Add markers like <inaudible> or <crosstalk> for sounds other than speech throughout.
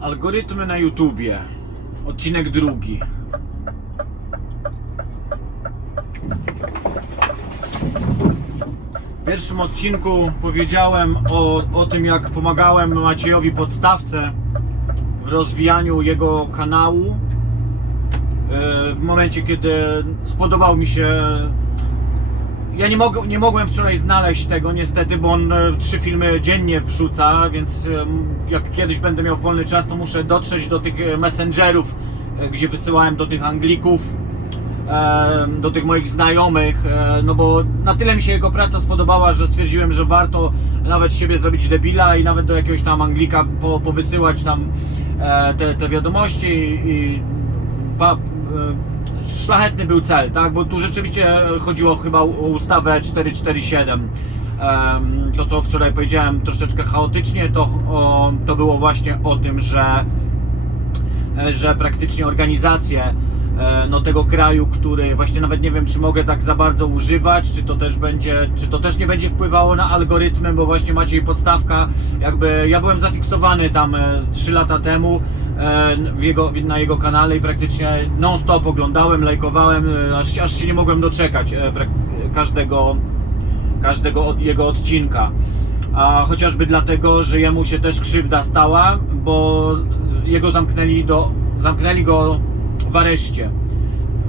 Algorytmy na YouTubie. Odcinek drugi. W pierwszym odcinku powiedziałem o, o tym, jak pomagałem Maciejowi Podstawce w rozwijaniu jego kanału. E, W momencie, kiedy spodobał mi się. Ja nie, mog, nie mogłem wczoraj znaleźć tego niestety, bo on e, trzy filmy dziennie wrzuca, więc em, jak kiedyś będę miał wolny czas, to muszę dotrzeć do tych e, messengerów, e, gdzie wysyłałem do tych Anglików, e, do tych moich znajomych, e, no bo na tyle mi się jego praca spodobała, że stwierdziłem, że warto nawet siebie zrobić debila i nawet do jakiegoś tam Anglika po, powysyłać tam e, te, te wiadomości i pa, e, szlachetny był cel, tak? Bo tu rzeczywiście chodziło chyba o ustawę 447. Em, To co wczoraj powiedziałem troszeczkę chaotycznie, to, to było właśnie o tym, że e, że praktycznie organizacje no, tego kraju, który właśnie nawet nie wiem, czy mogę tak za bardzo używać, czy to też będzie, czy to też nie będzie wpływało na algorytmy, bo właśnie macie jej podstawka, jakby ja byłem zafiksowany tam 3 lata temu e, jego, na jego kanale i praktycznie non-stop oglądałem, lajkowałem, e, aż, aż się nie mogłem doczekać e, każdego każdego jego odcinka. A chociażby dlatego, że jemu się też krzywda stała, bo jego zamknęli, do, zamknęli go w areszcie.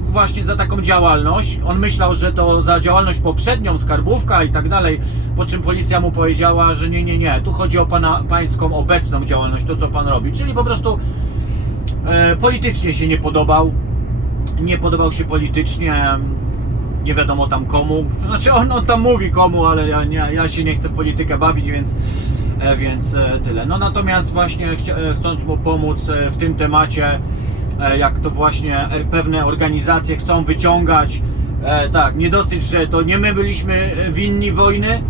Właśnie za taką działalność. On myślał, że to za działalność poprzednią, skarbówka i tak dalej. Po czym policja mu powiedziała, że nie, nie, nie. Tu chodzi o pana, pańską obecną działalność, to co pan robi. Czyli po prostu e, politycznie się nie podobał. Nie podobał się politycznie nie wiadomo tam komu. Znaczy on, on tam mówi komu, ale ja, nie, ja się nie chcę w politykę bawić, więc, e, więc e, tyle. No natomiast właśnie e, chcąc mu pomóc w tym temacie, jak to właśnie e, pewne organizacje chcą wyciągać, e, tak, nie dosyć, że to nie my byliśmy e, winni wojny, e,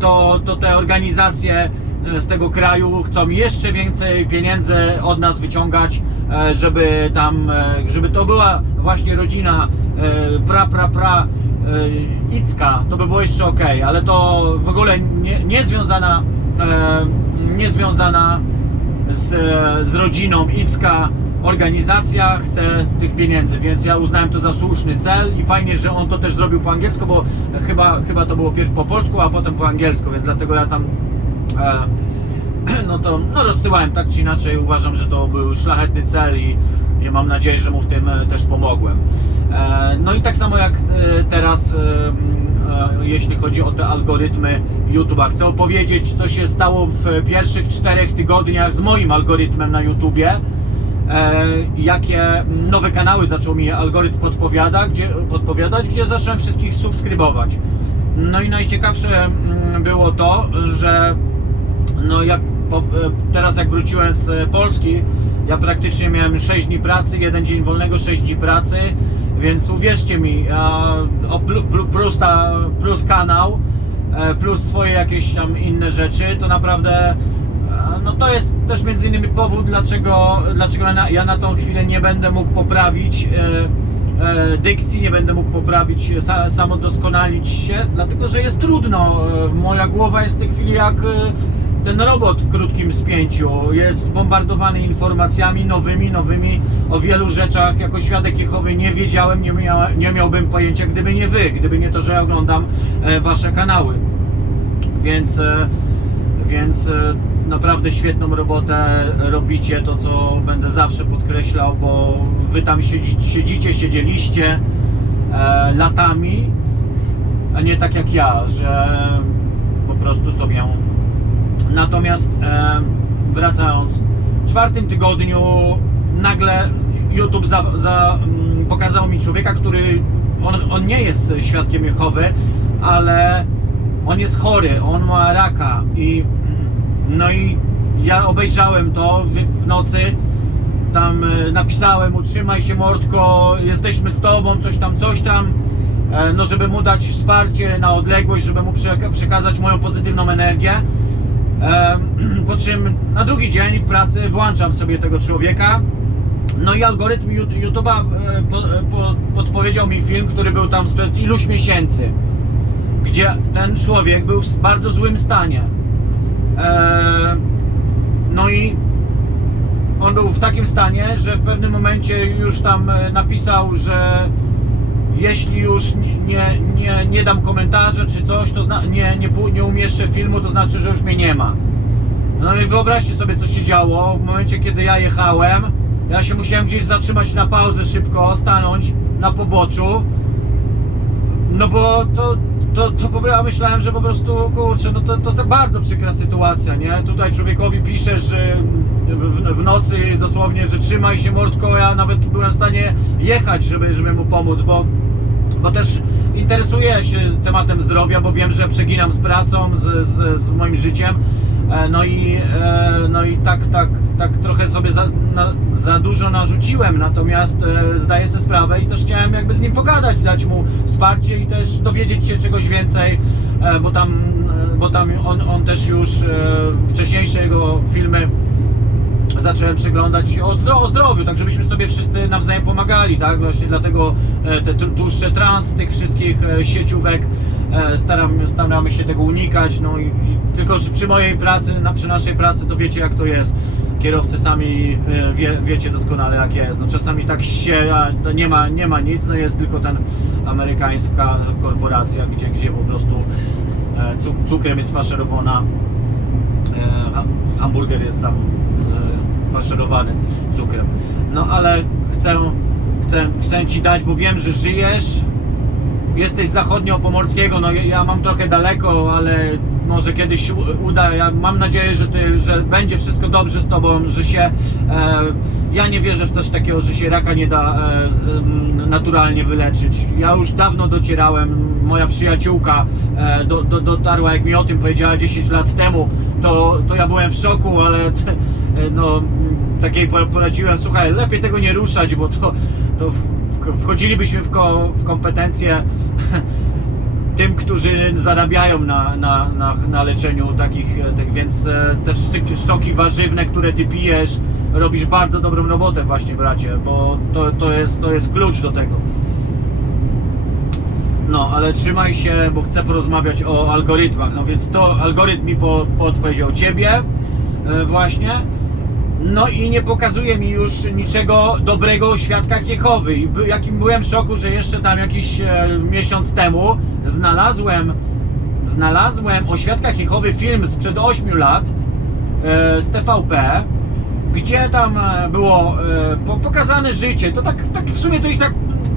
to, to te organizacje e, z tego kraju chcą jeszcze więcej pieniędzy od nas wyciągać, e, żeby tam, e, żeby to była właśnie rodzina e, pra, pra, pra e, Icka, to by było jeszcze ok, ale to w ogóle nie, nie związana, e, nie związana z, z rodziną Icka organizacja chce tych pieniędzy, więc ja uznałem to za słuszny cel i fajnie, że on to też zrobił po angielsku, bo chyba, chyba to było pierw po polsku, a potem po angielsku, więc dlatego ja tam e, <clears throat> no to no rozsyłałem tak czy inaczej. Uważam, że to był szlachetny cel i, i mam nadzieję, że mu w tym e, też pomogłem. E, no i tak samo jak e, teraz, e, jeśli chodzi o te algorytmy YouTube'a, chcę opowiedzieć, co się stało w pierwszych czterech tygodniach z moim algorytmem na YouTubie. E, jakie nowe kanały zaczął mi algorytm podpowiada, gdzie, podpowiadać, gdzie zacząłem wszystkich subskrybować. No i najciekawsze mm, było to, że no jak po, e, teraz jak wróciłem z Polski, ja praktycznie miałem 6 dni pracy, jeden dzień wolnego, 6 dni pracy, więc uwierzcie mi, plus, ta, plus kanał, e, plus swoje jakieś tam inne rzeczy, to naprawdę no to jest też między innymi powód, dlaczego, dlaczego ja na, ja na tą chwilę nie będę mógł poprawić e, e, dykcji, nie będę mógł poprawić, sa, samodoskonalić się, dlatego że jest trudno. E, moja głowa jest w tej chwili jak e, ten robot w krótkim spięciu. Jest bombardowany informacjami nowymi, nowymi o wielu rzeczach. Jako świadek Jehowy nie wiedziałem, nie, mia, nie miałbym pojęcia, gdyby nie wy, gdyby nie to, że oglądam e, wasze kanały. Więc, e, więc e, naprawdę świetną robotę robicie, to co będę zawsze podkreślał, bo wy tam siedzi, siedzicie, siedzieliście e, latami, a nie tak jak ja, że po prostu sobie. Natomiast e, wracając, w czwartym tygodniu nagle YouTube za, za, mm, pokazał mi człowieka, który on, on nie jest świadkiem Jehowy, ale on jest chory, on ma raka i <clears throat> no i ja obejrzałem to w, w nocy. Tam e, napisałem utrzymaj się mordko, jesteśmy z tobą, coś tam, coś tam. E, no żeby mu dać wsparcie na odległość, żeby mu przeka- przekazać moją pozytywną energię. E, <clears throat> po czym na drugi dzień w pracy włączam sobie tego człowieka. No i algorytm YouTube'a po, po, podpowiedział mi film, który był tam sprzed iluś miesięcy gdzie ten człowiek był w bardzo złym stanie. Eee, no i on był w takim stanie, że w pewnym momencie już tam e, napisał, że jeśli już nie, nie, nie dam komentarza czy coś, to nie, nie, nie umieszczę filmu, to znaczy, że już mnie nie ma. No i wyobraźcie sobie, co się działo w momencie, kiedy ja jechałem. Ja się musiałem gdzieś zatrzymać na pauzę szybko, stanąć na poboczu. No bo to, to, to po- ja myślałem, że po prostu, kurczę, no to, to, to bardzo przykra sytuacja, nie? Tutaj człowiekowi piszesz że w, w nocy dosłownie, że trzymaj się mordko, ja nawet byłem w stanie jechać, żeby, żeby mu pomóc, bo bo też interesuję się tematem zdrowia, bo wiem, że przeginam z pracą, z, z, z moim życiem. E, No i, e, no i tak, tak, tak trochę sobie za, na, za dużo narzuciłem, natomiast e, zdaję sobie sprawę i też chciałem jakby z nim pogadać, dać mu wsparcie i też dowiedzieć się czegoś więcej, bo tam, bo tam on, on też już wcześniejsze jego filmy zacząłem przeglądać o, zdro- o zdrowiu, tak żebyśmy sobie wszyscy nawzajem pomagali, tak? Właśnie dlatego e, te tł- tłuszcze trans tych wszystkich e, sieciówek e, staram, staramy się tego unikać, no i, i tylko przy mojej pracy, na, przy naszej pracy to wiecie jak to jest. Kierowcy sami wie, wiecie doskonale jak jest. No czasami tak się, no nie ma, nie ma nic, no jest tylko ten amerykańska korporacja, gdzie, gdzie po prostu cu- cukrem jest faszerowana ha- hamburger jest tam faszerowany cukrem. No ale chcę, chcę, chcę Ci dać, bo wiem, że żyjesz. Jesteś z zachodnio-pomorskiego, no ja mam trochę daleko, ale może kiedyś się u- uda. Ja mam nadzieję, że, ty, że będzie wszystko dobrze z Tobą, że się... E, ja nie wierzę w coś takiego, że się raka nie da e, naturalnie wyleczyć. Ja już dawno docierałem, moja przyjaciółka e, do, do, dotarła, jak mi o tym powiedziała 10 lat temu, to, to ja byłem w szoku, ale t, <laughs> e, no, takiej po- poradziłem, słuchaj, lepiej tego nie ruszać, bo to, to wchodzilibyśmy w, ko, w kompetencje tym, którzy zarabiają na, na, na, na leczeniu takich, tych, więc e, te soki warzywne, które ty pijesz, robisz bardzo dobrą robotę właśnie bracie, bo to, to, jest, to jest klucz do tego. No, ale trzymaj się, bo chcę porozmawiać o algorytmach. No więc to algorytm mi po, podpowiedział ciebie e, właśnie. No i nie pokazuje mi już niczego dobrego o świadkach Jehowy. I jakim byłem w szoku, że jeszcze tam jakiś e, miesiąc temu znalazłem, znalazłem o świadkach Jehowy film sprzed 8 lat e, z TVP, gdzie tam e, było e, po, pokazane życie. To tak, tak w sumie to ich tak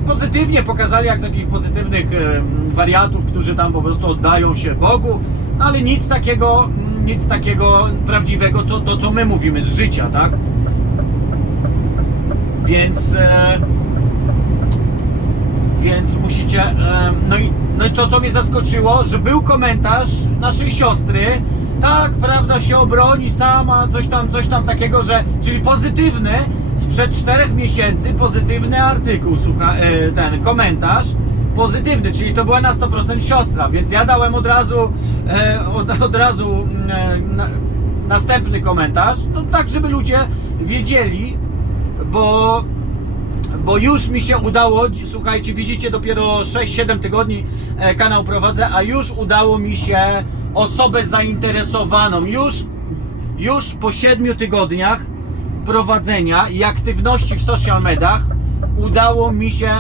pozytywnie pokazali, jak takich pozytywnych e, wariatów, którzy tam po prostu oddają się Bogu, no ale nic takiego, nic takiego prawdziwego, co, to co my mówimy z życia, tak? Więc e, więc musicie. em, No i, no i to, co mnie zaskoczyło, że był komentarz naszej siostry. Tak, prawda się obroni sama, coś tam, coś tam takiego, że. Czyli pozytywny, sprzed czterech miesięcy, pozytywny artykuł, słucha, e, ten komentarz. Pozytywny, czyli to była na 100% siostra, więc ja dałem od razu, e, od, od razu mm, e, na, następny komentarz, no tak, żeby ludzie wiedzieli, bo bo już mi się udało, słuchajcie, widzicie, dopiero 6-7 tygodni e, kanał prowadzę, a już udało mi się osobę zainteresowaną, już, już po 7 tygodniach prowadzenia i aktywności w social mediach udało mi się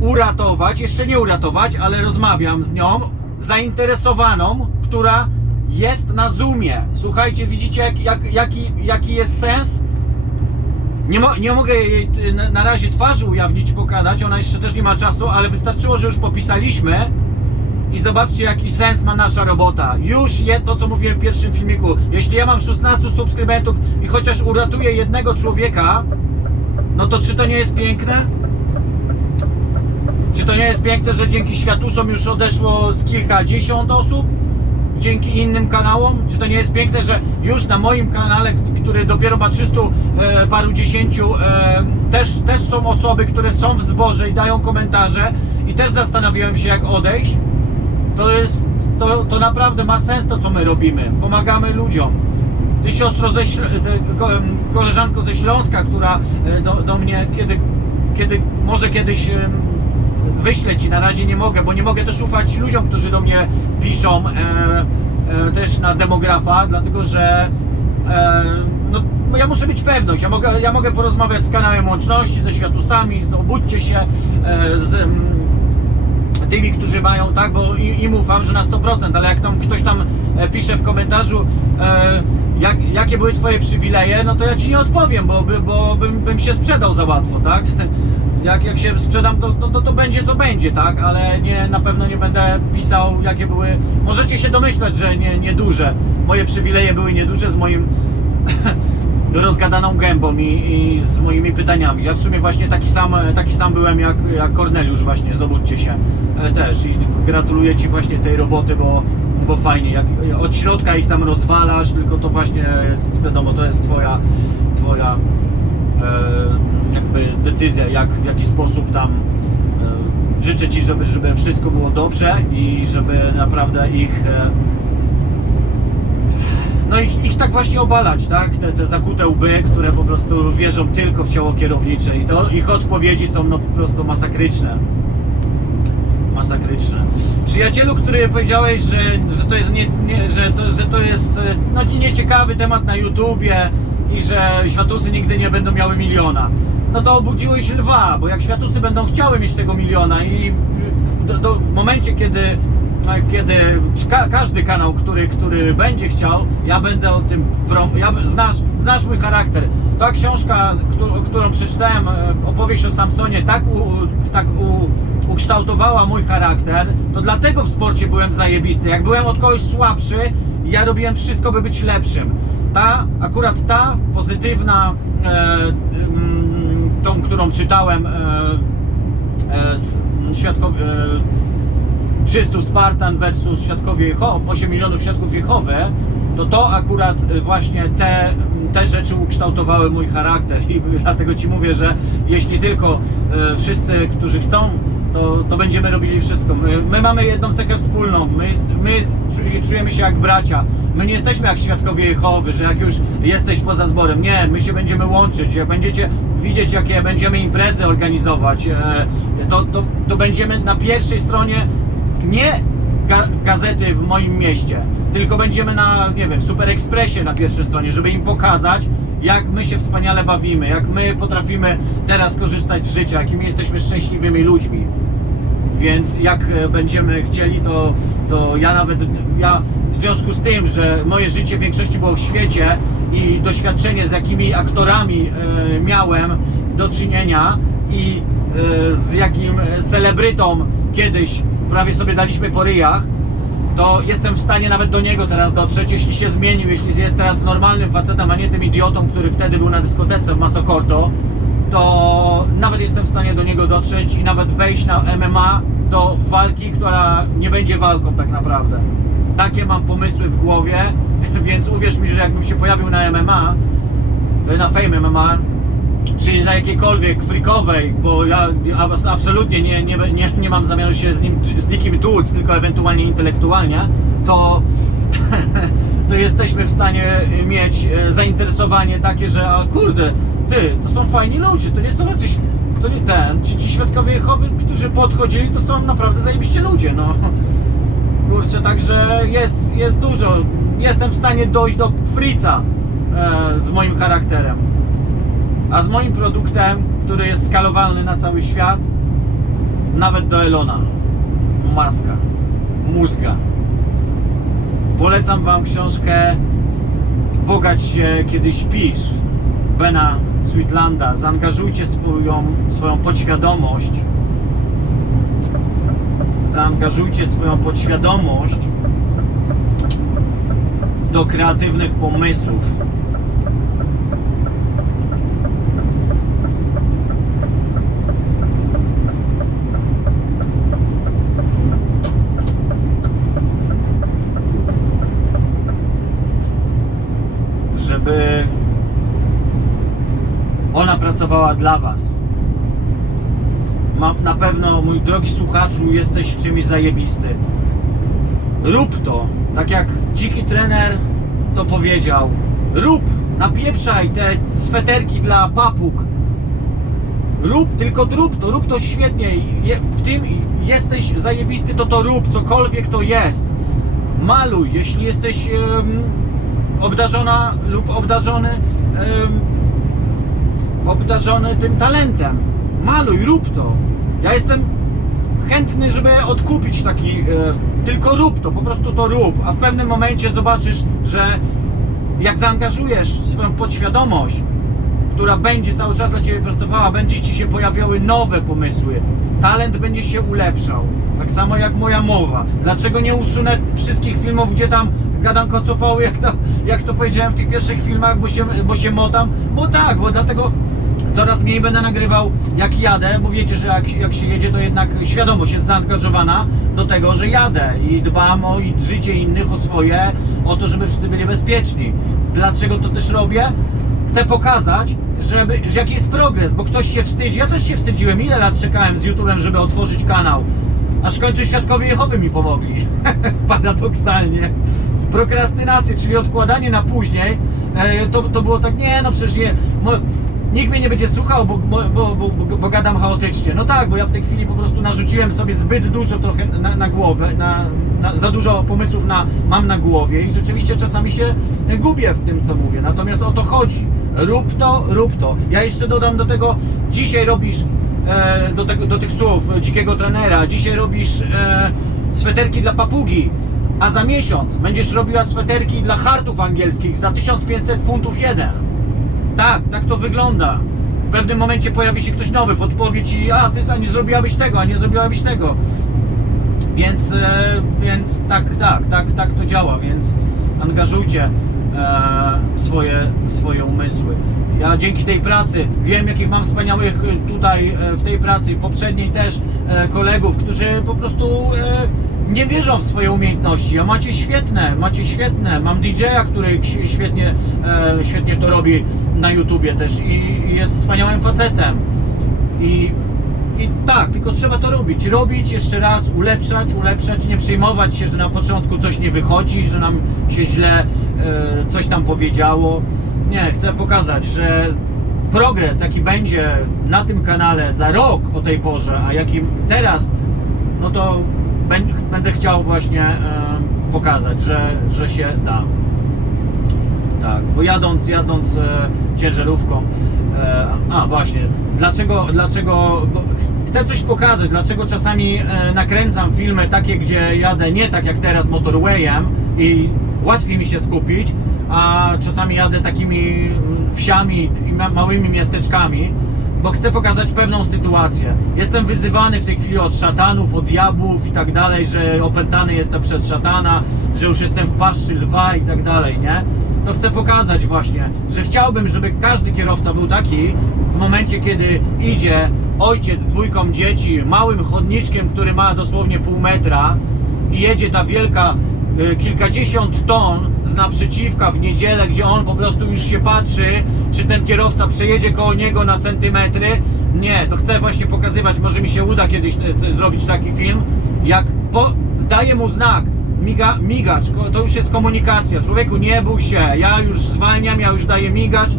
uratować, jeszcze nie uratować, ale rozmawiam z nią, zainteresowaną, która jest na Zoomie. Słuchajcie, widzicie jak, jak, jaki, jaki jest sens? Nie, mo nie mogę jej na, razie twarzy ujawnić, pokazać, ona jeszcze też nie ma czasu, ale wystarczyło, że już popisaliśmy i zobaczcie jaki sens ma nasza robota. Już je to, co mówiłem w pierwszym filmiku. Jeśli ja mam 16 subskrybentów i chociaż uratuję jednego człowieka, no to czy to nie jest piękne? Czy to nie jest piękne, że dzięki Światusom już odeszło z kilkadziesiąt osób? Dzięki innym kanałom? Czy to nie jest piękne, że już na moim kanale, który dopiero ma 300 e, paru dziesięciu, e, też, też są osoby, które są w zborze i dają komentarze i też zastanawiałem się jak odejść. To jest, to, to naprawdę ma sens to co my robimy. Pomagamy ludziom. Ty siostro ze koleżanko ze Śląska, która e, do, do mnie kiedy, kiedy może kiedyś wyślę ci, na razie nie mogę, bo nie mogę też ufać ludziom, którzy do mnie piszą e, e, też na demografa, dlatego że e, no, no ja muszę mieć pewność, ja mogę, ja mogę porozmawiać z kanałem łączności, ze światusami, z obudźcie się, e, z mm, tymi, którzy mają, tak, bo im ufam, że na 100%, ale jak tam ktoś tam e, pisze w komentarzu, e, jak, jakie były twoje przywileje, no to ja ci nie odpowiem, bo, bo bym, bym się sprzedał za łatwo, tak? <laughs> Jak, jak się sprzedam, to, to, to, to będzie co będzie, tak? Ale nie, na pewno nie będę pisał, jakie były. Możecie się domyślać, że nie, nieduże. Moje przywileje były nieduże z moim <laughs> rozgadaną gębą i, i z moimi pytaniami. Ja w sumie właśnie taki sam, taki sam byłem jak, jak Korneliusz właśnie, zobudźcie się e, też i gratuluję Ci właśnie tej roboty, bo, bo fajnie, jak od środka ich tam rozwalasz, tylko to właśnie jest, wiadomo, to jest Twoja, twoja jakby decyzja, jak, w jaki sposób tam e, życzę Ci, żeby, żeby wszystko było dobrze i żeby naprawdę ich e, no ich, ich tak właśnie obalać, tak? Te, te zakute łby, które po prostu wierzą tylko w ciało kierownicze i to ich odpowiedzi są no po prostu masakryczne. Masakryczne. Przyjacielu, który powiedziałeś, że, że to jest nie, nie, że, to, że to jest e, no, nieciekawy temat na YouTubie i że światusy nigdy nie będą miały miliona. No to obudziłeś lwa, bo jak światusy będą chciały mieć tego miliona i do, do, w momencie, kiedy kiedy ka każdy kanał, który, który będzie chciał, ja będę o tym. Ja, znasz, znasz mój charakter. Ta książka, którą, którą przeczytałem, e, opowieść o Samsonie, tak, u, tak u, ukształtowała mój charakter, to dlatego w sporcie byłem zajebisty. Jak byłem od kogoś słabszy, ja robiłem wszystko, by być lepszym. Ta, akurat ta pozytywna, e, mm, tą, którą czytałem, e, e, świadkowie, 300 Spartan versus Świadkowie Jehowy, 8 milionów Świadków Jehowy, to to akurat właśnie te, te rzeczy ukształtowały mój charakter. <laughs> I dlatego Ci mówię, że jeśli tylko wszyscy, którzy chcą, to, to będziemy robili wszystko. My, my mamy jedną cechę wspólną, my, jest, my czujemy się jak bracia, my nie jesteśmy jak Świadkowie Jehowy, że jak już jesteś poza zborem, nie, my się będziemy łączyć, jak będziecie widzieć jakie będziemy imprezy organizować, e, to, to, to będziemy na pierwszej stronie nie ga gazety w moim mieście, tylko będziemy na, nie wiem, Super Expressie na pierwszej stronie, żeby im pokazać, jak my się wspaniale bawimy, jak my potrafimy teraz korzystać z życia, jakimi jesteśmy szczęśliwymi ludźmi. Więc jak e, będziemy chcieli, to, to ja nawet, ja w związku z tym, że moje życie w większości było w świecie i doświadczenie z jakimi aktorami e, miałem do czynienia i e, z jakim celebrytą kiedyś prawie sobie daliśmy po ryjach, to jestem w stanie nawet do niego teraz dotrzeć, jeśli się zmienił, jeśli jest teraz normalnym facetem, a nie tym idiotą, który wtedy był na dyskotece w Masokorto, to nawet jestem w stanie do niego dotrzeć i nawet wejść na MMA do walki, która nie będzie walką tak naprawdę. Takie mam pomysły w głowie, <laughs> więc uwierz mi, że jakbym się pojawił na MMA, na Fame MMA, czy na jakiejkolwiek freakowej, bo ja abs- absolutnie nie, nie, nie, nie mam zamiaru się z, nim, z nikim tłuc, tylko ewentualnie intelektualnie, to, <laughs> to jesteśmy w stanie mieć e, zainteresowanie takie, że a kurde, ty, to są fajni ludzie, to nie są jacyś, to nie ten, ci, ci świadkowie Jehowy, którzy podchodzili, to są naprawdę zajebiście ludzie, no. Kurczę, także jest, jest dużo, jestem w stanie dojść do frica e, z moim charakterem. A z moim produktem, który jest skalowalny na cały świat, nawet do Elona Maska, mózga. Polecam Wam książkę Bogać się, kiedy śpisz Bena Sweetlanda. Zaangażujcie swoją, swoją podświadomość. Zaangażujcie swoją podświadomość do kreatywnych pomysłów. żeby ona pracowała dla Was. Na pewno, mój drogi słuchaczu, jesteś czymś zajebisty. Rób to, tak jak dziki trener to powiedział. Rób, napieprzaj te sweterki dla papug. Rób, tylko rób to, rób to świetnie. Je, w tym jesteś zajebisty, to to rób, cokolwiek to jest. Maluj, jeśli jesteś em, obdarzona lub obdarzony em, obdarzony tym talentem. Maluj, rób to. Ja jestem chętny, żeby odkupić taki. E, tylko rób to, po prostu to rób. A w pewnym momencie zobaczysz, że jak zaangażujesz swoją podświadomość, która będzie cały czas dla Ciebie pracowała, będzie Ci się pojawiały nowe pomysły. Talent będzie się ulepszał. Tak samo jak moja mowa. Dlaczego nie usunę wszystkich filmów, gdzie tam gadam kocopoły, jak to, jak to powiedziałem w tych pierwszych filmach, bo się, bo się motam? Bo tak, bo dlatego coraz mniej będę nagrywał jak jadę, bo wiecie, że jak, jak się jedzie, to jednak świadomość jest zaangażowana do tego, że jadę i dbam o i życie innych, o swoje, o to, żeby wszyscy byli bezpieczni. Dlaczego to też robię? Chcę pokazać, żeby, że jaki jest progres, bo ktoś się wstydzi. Ja też się wstydziłem. Ile lat czekałem z YouTube'em, żeby otworzyć kanał? Aż w końcu świadkowie Jehowy mi pomogli. <laughs> Paradoksalnie. Prokrastynacja, czyli odkładanie na później, e, to, to było tak, nie no przecież nie, nikt mnie nie będzie słuchał, bo, bo, bo, bo, gadam chaotycznie. No tak, bo ja w tej chwili po prostu narzuciłem sobie zbyt dużo trochę na, na głowę, na, na, za dużo pomysłów na, mam na głowie i rzeczywiście czasami się gubię w tym, co mówię. Natomiast o to chodzi. Rób to, rób to. Ja jeszcze dodam do tego, dzisiaj robisz e, do, tego, do tych słów dzikiego trenera, dzisiaj robisz e, sweterki dla papugi, a za miesiąc będziesz robiła sweterki dla hartów angielskich za 1500 funtów jeden. Tak, tak to wygląda. W pewnym momencie pojawi się ktoś nowy, podpowie ci, a ty a nie zrobiłabyś tego, a nie zrobiłabyś tego. Więc, e, więc tak, tak, tak, tak to działa, więc angażujcie swoje, swoje umysły. Ja dzięki tej pracy wiem, jakich mam wspaniałych e, tutaj e, w tej pracy, poprzedniej też e, kolegów, którzy po prostu e, nie wierzą w swoje umiejętności, a macie świetne, macie świetne. Mam DJ-a, który świetnie, e, świetnie to robi na YouTubie też i jest wspaniałym facetem. I, I tak, tylko trzeba to robić. Robić jeszcze raz, ulepszać, ulepszać, nie przejmować się, że na początku coś nie wychodzi, że nam się źle e, coś tam powiedziało. Nie, chcę pokazać, że progres, jaki będzie na tym kanale za rok o tej porze, a jaki teraz, no to bę- będę chciał właśnie e, pokazać, że, że się da. Tak, bo jadąc, jadąc e, ciężarówką, e, a właśnie, dlaczego, dlaczego, chcę coś pokazać, dlaczego czasami e, nakręcam filmy takie, gdzie jadę nie tak jak teraz motorwayem i łatwiej mi się skupić, a czasami jadę takimi mm, wsiami i ma- małymi miasteczkami, bo chcę pokazać pewną sytuację. Jestem wyzywany w tej chwili od szatanów, od diabłów i tak dalej, że opętany jestem przez szatana, że już jestem w paszczy lwa i tak dalej, nie? To chcę pokazać właśnie, że chciałbym, żeby każdy kierowca był taki w momencie, kiedy idzie ojciec z dwójką dzieci małym chodniczkiem, który ma dosłownie pół metra i jedzie ta wielka y, kilkadziesiąt ton z naprzeciwka w niedzielę, gdzie on po prostu już się patrzy, czy ten kierowca przejedzie koło niego na centymetry. Nie, to chcę właśnie pokazywać, może mi się uda kiedyś e, zrobić taki film, jak po, mu znak, miga, migacz, to już jest komunikacja. Człowieku, nie bój się, ja już zwalniam, ja już daję migacz,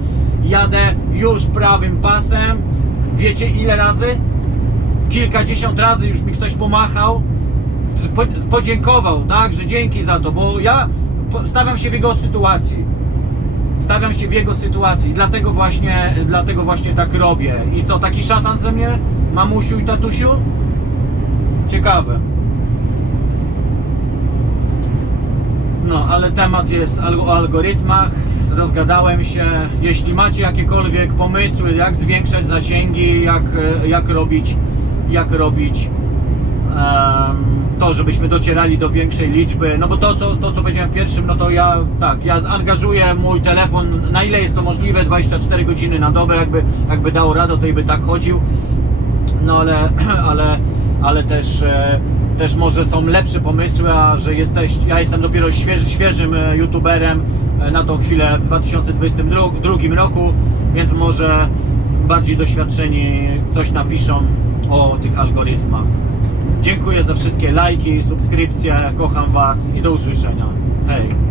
jadę już prawym pasem. Wiecie ile razy? Kilkadziesiąt razy już mi ktoś pomachał, podziękował, tak, że dzięki za to, bo ja stawiam się w jego sytuacji. Stawiam się w jego sytuacji, dlatego właśnie, dlatego właśnie tak robię. I co, taki szatan ze mnie, mamusiu i tatusiu? Ciekawe. No, ale temat jest o algorytmach. Rozgadałem się. Jeśli macie jakiekolwiek pomysły, jak zwiększać zasięgi, jak, e, jak robić, jak robić to, żebyśmy docierali do większej liczby. No bo to co, to, co powiedziałem w pierwszym, no to ja tak, ja angażuję mój telefon, na ile jest to możliwe, 24 godziny na dobę, jakby, jakby dało radę, to i by tak chodził. No ale, <clears throat> ale, ale też, e, też może są lepsze pomysły, a że jesteś, ja jestem dopiero świeży, świeżym e, youtuberem e, na tą chwilę w 2022 roku, więc może bardziej doświadczeni coś napiszą o tych algorytmach. Dziękuję za wszystkie lajki, subskrypcje, kocham Was i do usłyszenia. Hej!